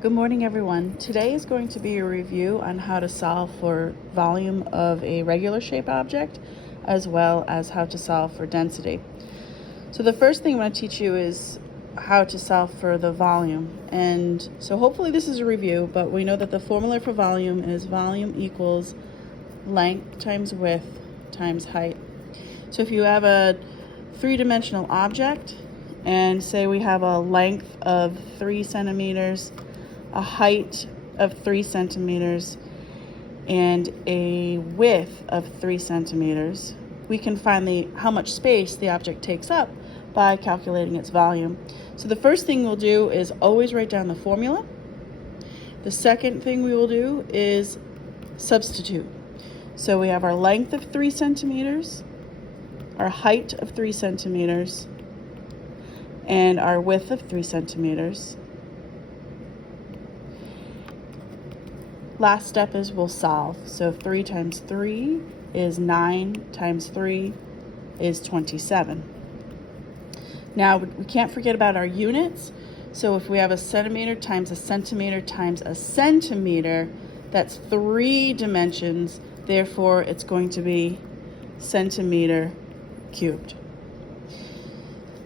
Good morning, everyone. Today is going to be a review on how to solve for volume of a regular shape object, as well as how to solve for density. So the first thing I'm going to teach you is how to solve for the volume. And so hopefully this is a review, but we know that the formula for volume is volume equals length times width times height. So if you have a three-dimensional object, and say we have a length of 3 centimeters, a height of 3 centimeters, and a width of 3 centimeters, we can find how much space the object takes up by calculating its volume. So the first thing we'll do is always write down the formula. The second thing we will do is substitute. So we have our length of 3 centimeters, our height of 3 centimeters, and our width of 3 centimeters. Last step is we'll solve. So 3 times 3 is 9, times 3 is 27. Now we can't forget about our units. So if we have a centimeter times a centimeter times a centimeter, that's 3 dimensions. Therefore, it's going to be centimeter cubed.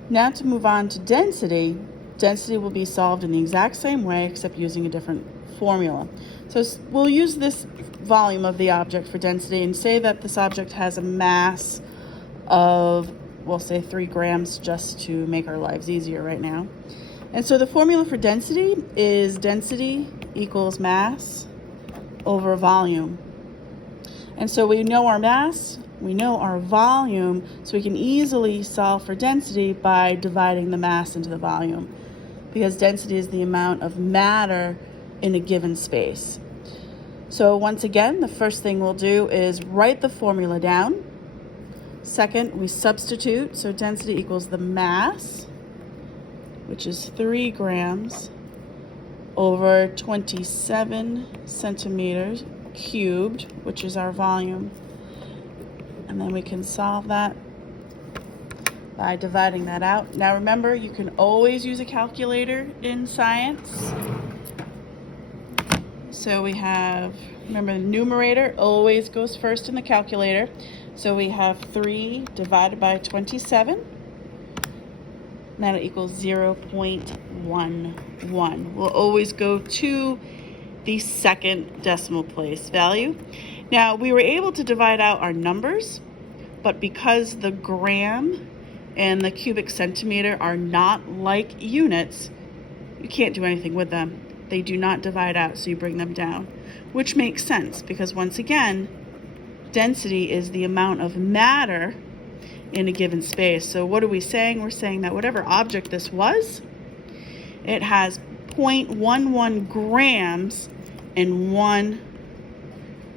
Now to move on to density, density will be solved in the exact same way except using a different formula. So we'll use this volume of the object for density and say that this object has a mass of, we'll say 3 grams just to make our lives easier right now. And so the formula for density is density equals mass over volume. And so we know our mass, we know our volume, so we can easily solve for density by dividing the mass into the volume, because density is the amount of matter in a given space. So once again, the first thing we'll do is write the formula down. Second, we substitute, so density equals the mass, which is 3 grams, over 27 centimeters cubed, which is our volume. And then we can solve that by dividing that out. Now remember, you can always use a calculator in science. So we have, remember the numerator always goes first in the calculator. So we have 3 divided by 27. And that equals 0.11. We'll always go to the second decimal place value. Now we were able to divide out our numbers, but because the gram and the cubic centimeter are not like units, you can't do anything with them. They do not divide out, so you bring them down, which makes sense because once again, density is the amount of matter in a given space. So what are we saying? We're saying that whatever object this was, it has 0.11 grams in 1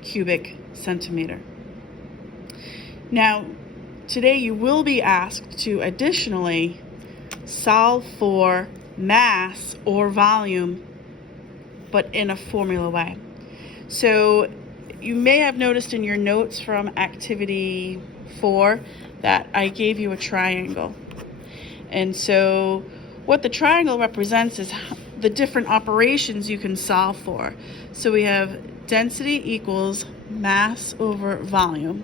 cubic centimeter. Now, today you will be asked to additionally solve for mass or volume, but in a formula way. So you may have noticed in your notes from activity 4 that I gave you a triangle. And so what the triangle represents is the different operations you can solve for. So we have density equals mass over volume.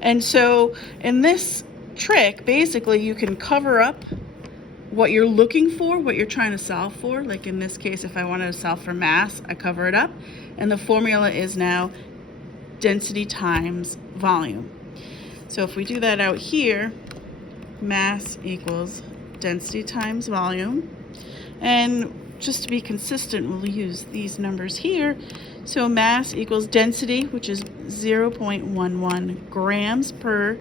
And so in this trick, basically you can cover up what you're looking for, what you're trying to solve for. Like in this case, if I wanted to solve for mass, I cover it up. And the formula is now density times volume. So if we do that out here, mass equals density times volume. And just to be consistent, we'll use these numbers here. So mass equals density, which is 0.11 grams per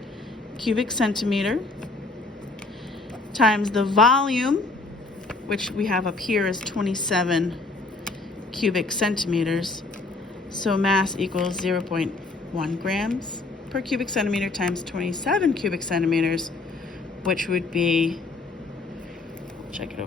cubic centimeter, times the volume, which we have up here is 27 cubic centimeters. So mass equals 0.1 grams per cubic centimeter times 27 cubic centimeters, which would be, check it over